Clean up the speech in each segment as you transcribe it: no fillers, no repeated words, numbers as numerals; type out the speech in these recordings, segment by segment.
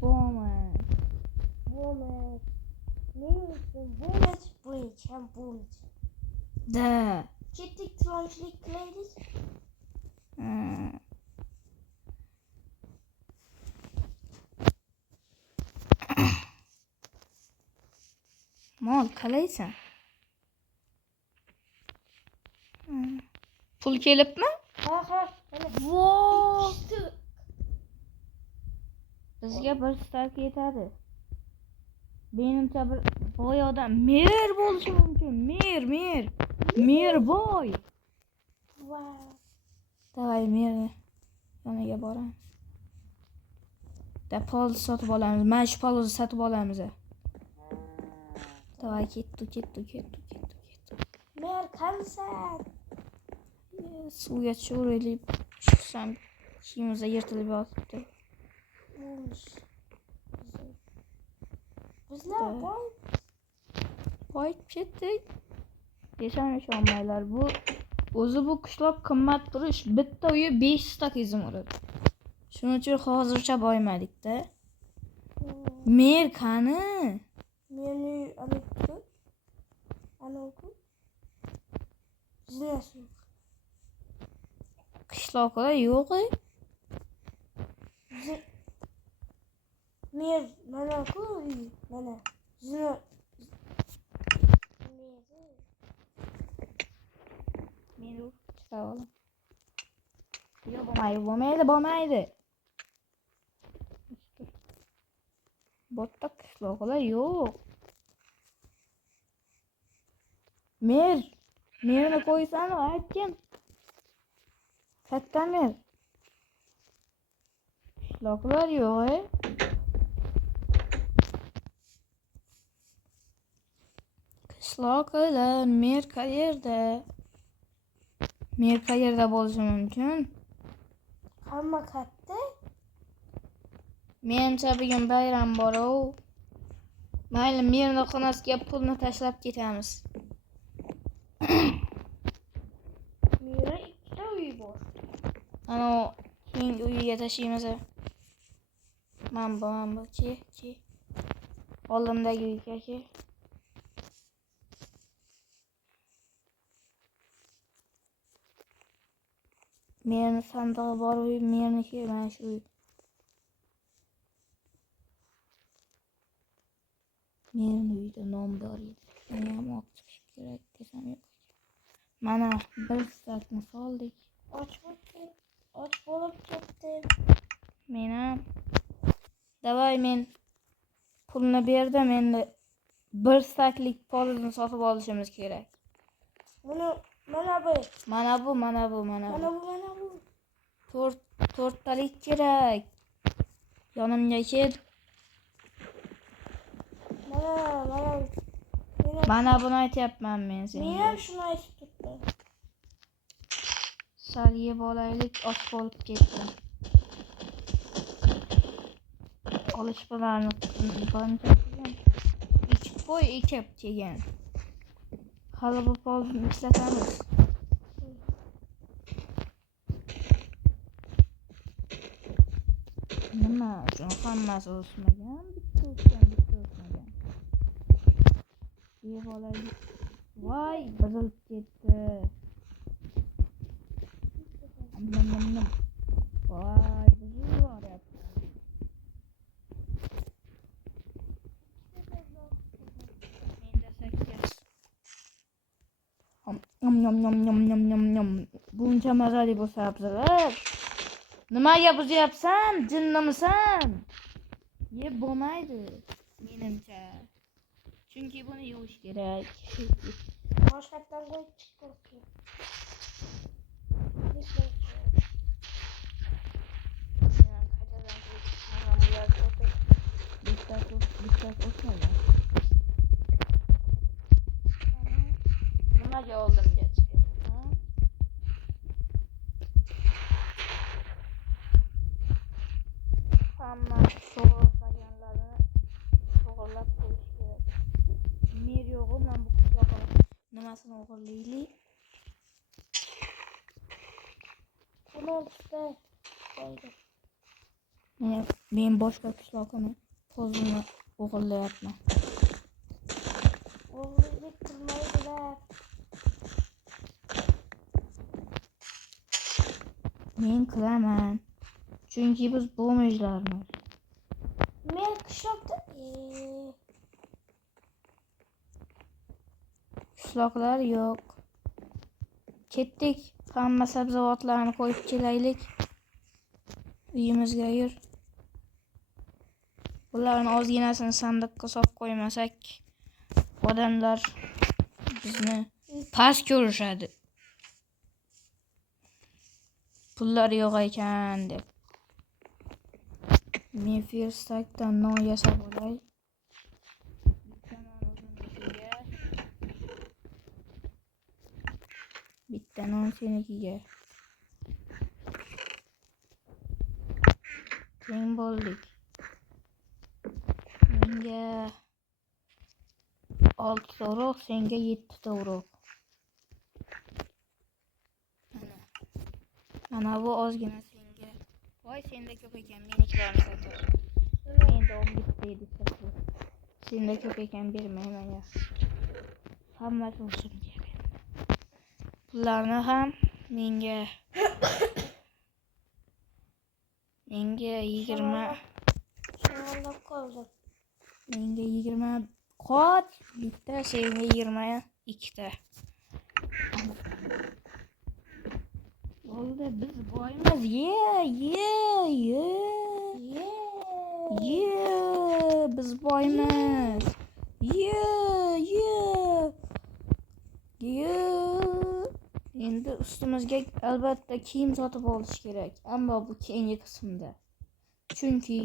bo'lmas. Bo'lmas bo'yicha bo'ldi. Da. Ketdik, tilanchilik qilaylik. Mol qalaysan? Pul kelibmi? Ha. Voy! Bizga bir stak yetadi. Menimcha bir boy odam mer bo'lishi mumkin. Mer boy. Wow. Davay merni yoniga boramiz. Da polni sotib olamiz. Mana shu polni sotib olamiz. Davay ketdi. Mer qansan? Suvga cho'rilib chiqsam kiyimimiz yirtilib yotibdi. Bizlar Boyib ketdik. Yashamaylar. Bu qishloq qimmat turish. Bitta uyi 5 stak izim uradi. Shuning uchun hozircha boymadik-da. Mer qani? Meni anaku. Bizlar Qishloqda yo'q. Mer mana-ku, mana. Bizlar Men chiqarolim. Bo'lmaydi. Botta qishloqlar yo'q. Merni qo'ysan, aytgin. Katta mer. Qishloqlar yo'q. Qishloqlar mer qayerda? Mer qayerda bo'lishi mumkin? hamma katta. Menimcha bugun bayram bor-ku. Mayli, merni xonasiga pulni tashlab ketamiz. Mera ikkita uy bor. Ana keyingi uyiga tashlaymiz. Mana bu chi. Oldimdagi uyga chi. Merni sandig'i bor uy, merniki mana shu uy. Merni uyda non bor edi. Shuni ham olib chiqish kerak desam yo'q. Mana bir stakni soldik. Och bo'lib ketdim. Men ham. Davay, men pulni berdi, menda bir staklik polni sotib olishimiz kerak. Mana bu. To'rttalik kerak. Yonimga kel. Mana buni aytyapman men senga. Men ham shuni aytib turibman. Sal yeb olaylik, och bo'lib ketdim. Olish bularni qancha ichib qo'y, ekib keyin. Hali bu polni ishlatamiz. Nima uchun hammasi o'smagan, bitta o'smagan. Yeb olaylik. Voy, buzilib ketdi. Voy, buzilib yoryapti. Menda 8. Buncha mazali bu sabzilar. Nimaga buzyapsan? Jinnimisan? Yeb bo'lmaydi, menimcha. Chunki buni yuvish kerak. Boshqatdan qo'yib chiqib. Nimaga oldimga chiqyapsan? Hamma to'g'rilaganlarini to'g'rilab qo'yish kerak. Mer yo'g'u, men bu qishloqni nimasini o'g'irlaylik? Men boshqa qishloqni pozini o'g'irlayapman. O'g'irlik qilmaydilar. Men qilaman. Chunki biz bo'mijlarmiz. Men qishloqda Qishloqlar yo'q. Ketdik. Hamma sabzavotlarni qo'yib kelaylik. Uyimizga yur. Bularni ozginasini sandiqqa solib qo'ymasak, odamlar bizni past ko'rishadi. Pullar yo'q ekan deb. Men Firstakdan non yasab olay. Bitta non senikiga. Teng bo'ldik. Menga 6 urug', senga 7 urug'. Mana bu ozgina senga. Voy senda ko'p ekan, menikilarni sotar. Menda 11 edi sotar. Senda ko'p ekan, bermayman ya. Hammasi o'zim deyman. Pullarni ham menga 20 shag'allab qoldim. menga 20 qot, bitta senga 22 ta. Bo'ldi, biz boymiz. Biz boymiz. Endi ustimizga albatta kiyim sotib olish kerak, ammo bu keyingi qismda. Chunki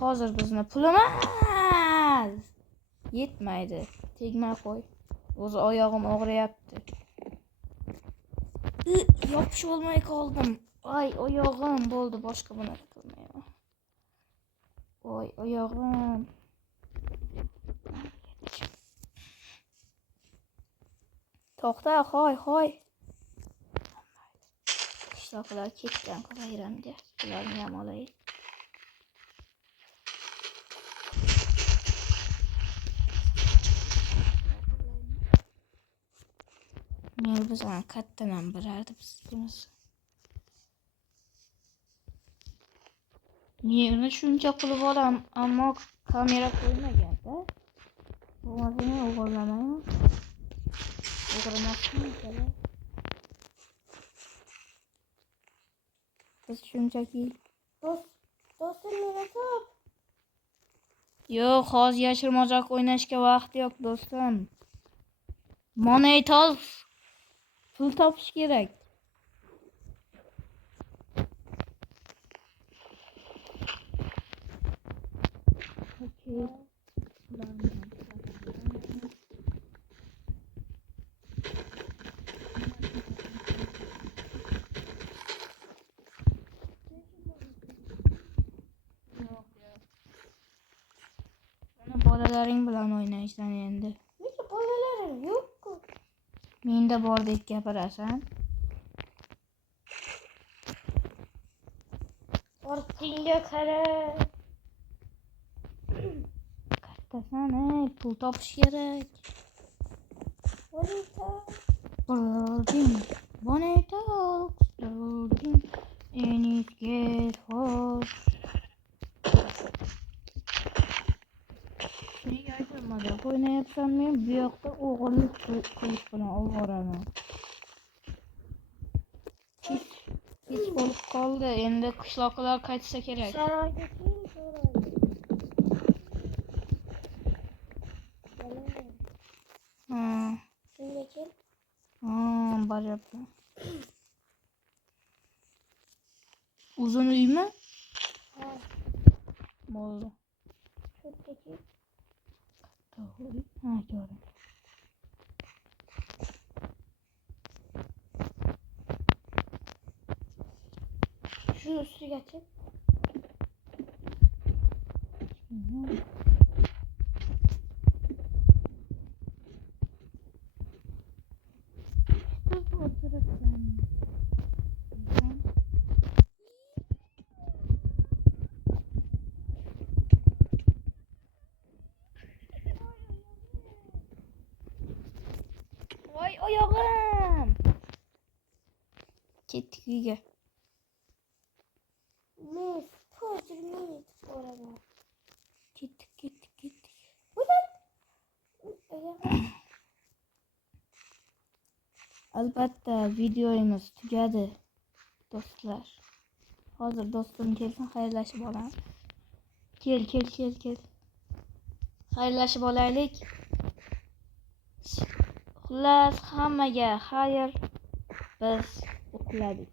hozir bizni pulimiz yetmaydi. Tegmay qo'y. O'zi oyog'im og'riyapti. Yopishib olmay qoldim. Ay, oyog'im bo'ldi, boshqa bunaqa qilmayman. Voy, oyog'im. To'xta, hoy. Qishloqlar ketgan qilaveramda. Bularni ham olay. Men bizdan kattadan birardi bizimiz. Meni shuncha qilib olam, ammo kamera qo'ymagan-da. Bo'lmasini o'g'irlamayman. O'g'irlamasmi kerak? Biz shunchaki do'stimni top. Yo'q, hozir yashirmoq o'ynashga vaqt yo'q, do'stim. Monetal pul topish kerak. Okay. Bolalaring bilan o'ynaysan endi. Nega bolalarim yo'q-ku? Menda bor deb gapirasan. Ortingga qara. Kattasan, pul topish kerak. Bonita. Nega aytolmadi? O'ynayapsan, men bu yoqda o'g'irlik qilish bilan ovoraman. Kech bo'lib qoldi. Endi qishloqlar qaytsa kerak. Saroyga kel, saroyga. Shunga kel. Baryapman. Uzun uymi? Ha, Bo'ldi. shunga kel. To'g'ri. Ko'ring. Shuni ustiga chiq. oyog'im. Ketdik uyga. Men hozirman yetib boraman. Ketdik. Albatta videomiz tugadi do'stlar. Hozir do'stim kelsin, xayrlashib olamiz. Kel. Xayrlashib olaylik. Xullas hammaga xayr. Biz uxladik.